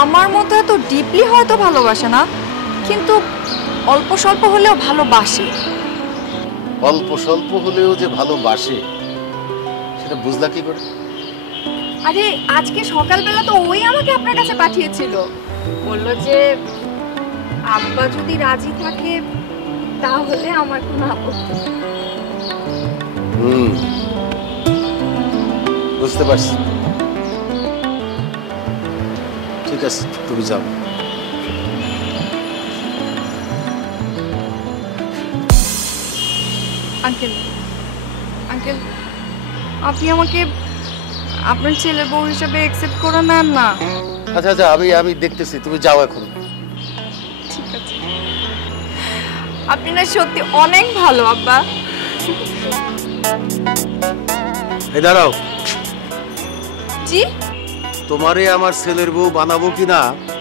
আমার মতো এত ডিপলি হয়তো ভালোবাসে না, কিন্তু অল্প স্বল্প হলেও ভালোবাসে। অল্প স্বল্প হলেও যে ভালোবাসে সেটা বুঝলা কি করে? আরে আজকে সকালবেলা তো ওই আমাকে আপনার কাছে পাঠিয়েছিল, বললো যে আব্বা যদি রাজি থাকে তাহলে আমার কোনো আপত্তি নেই। বুঝতে পারছি। ঠিক আছে, তুমি যাও। আঙ্কেল, আঙ্কেল আপনি আমাকে আপনার ছেলের বউ হিসেবে অ্যাকসেপ্ট করে নেন না। আচ্ছা আচ্ছা, আমি দেখতেছি, তুমি যাও এখন। ঠিক আছে। আপনি না সত্যি অনেক ভালো আব্বা। এই দাঁড়াও। জি? তোমারে আমার ছেলের বউ বানাবো কিনা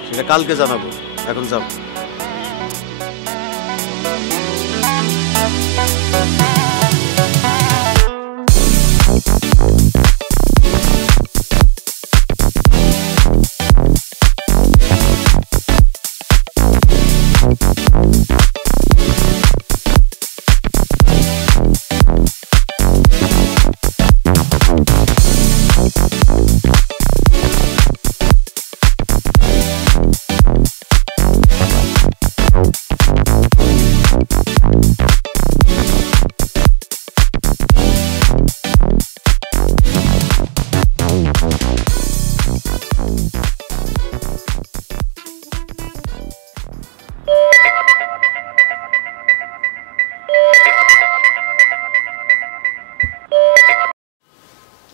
সেটা কালকে জানাবো, এখন যাও।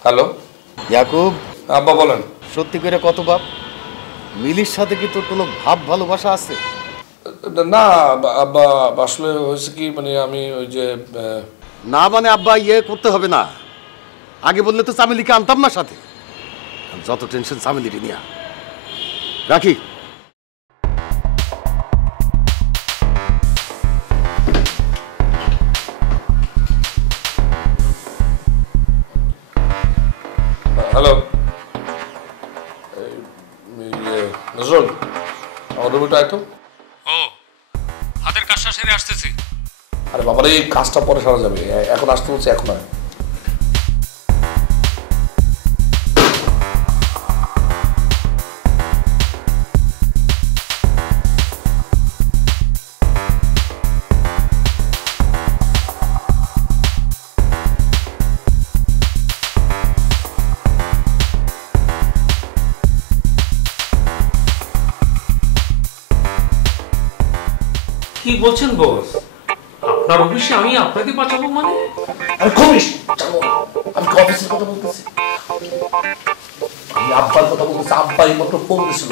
হ্যালো ইয়াকুব। আব্বা বলেন। সত্যি করে কত বাপ, মিলির সাথে কি তোর কোনো ভাব ভালোবাসা আছে? না আব্বা, আসলে হয়েছে কি, মানে আমি ওই যে না মানে আব্বা ইয়ে করতে হবে না, আগে বললে তো চামেলিকে আনতাম না সাথে। যত টেনশন চামেলিকে নিয়ে রাখি। হ্যালো নজরুল, আমার রুমটা একটু। ও, হাতের কাজটা সেরে আসতেছি। আরে বাবার এই কাজটা পরে সারা যাবে, এখন আসতে বলছে, এখন আর কি বলছেন বস? আপনার অফিসে আমি আপনাকে বাঁচাবো মানে? আরে কমিস, আমি অফিসের কথা বলতেছি, আমি আব্বার কথা বলতেছি। আব্বা এই মাত্র ফোন দিছিল।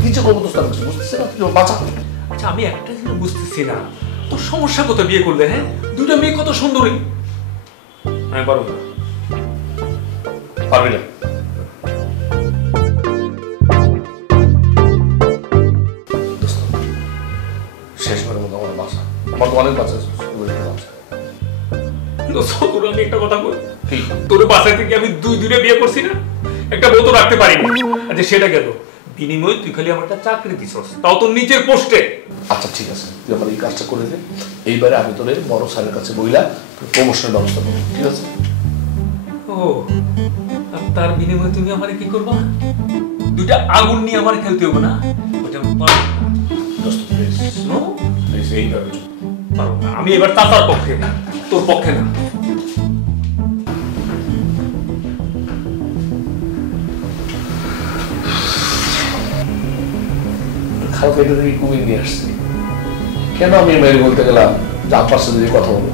কি যে করবো দোস্ত, আমি বুঝতেছি না, তুই বাঁচা। আচ্ছা আমি একটা জিনিস বুঝতেছি না, তোর সমস্যা কত বিয়ে করলে? হ্যাঁ, দুইটা মেয়ে কত সুন্দরী। আমি পারবো না। পারবি না? শেষবারের মতো আমার বাসা, আমার তো অনেক বাচ্চা আছে। তোর আমি একটা কথা বল, তোর বাসায় থেকে আমি দুইটা বিয়ে করছি না, একটা বউ তো রাখতে পারিনি। আচ্ছা সেটা গেল, বিনিময়ে তুই খালি আমার একটা চাকরি দিছস, তাও তোর নিজের পোস্টে। আচ্ছা ঠিক আছে, তুই আমার এই কাজটা করে দে, এইবারে আমি তোর বড় স্যারের কাছে বইলা প্রমোশনের ব্যবস্থা করবো, ঠিক আছে? ও, তার বিনিময়ে তুমি আমার কি করবা? দুইটা আগুন নিয়ে আমার খেলতে হবে না? ওটা আমি পারবো না। এইভাবে পারবো না। আমি এবার তার পক্ষে, তোর পক্ষে না। খালকে এটা থেকে কুমিয়ে নিয়ে আসছি। কেন আমি মেয়ে বলতে গেলাম যে আব্বার সাথে যে কথা বলবো,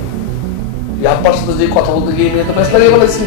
আব্বার সাথে যে কথা বলতে গিয়ে মেয়ে তো ব্যস্ত লাগিয়ে বলেছি।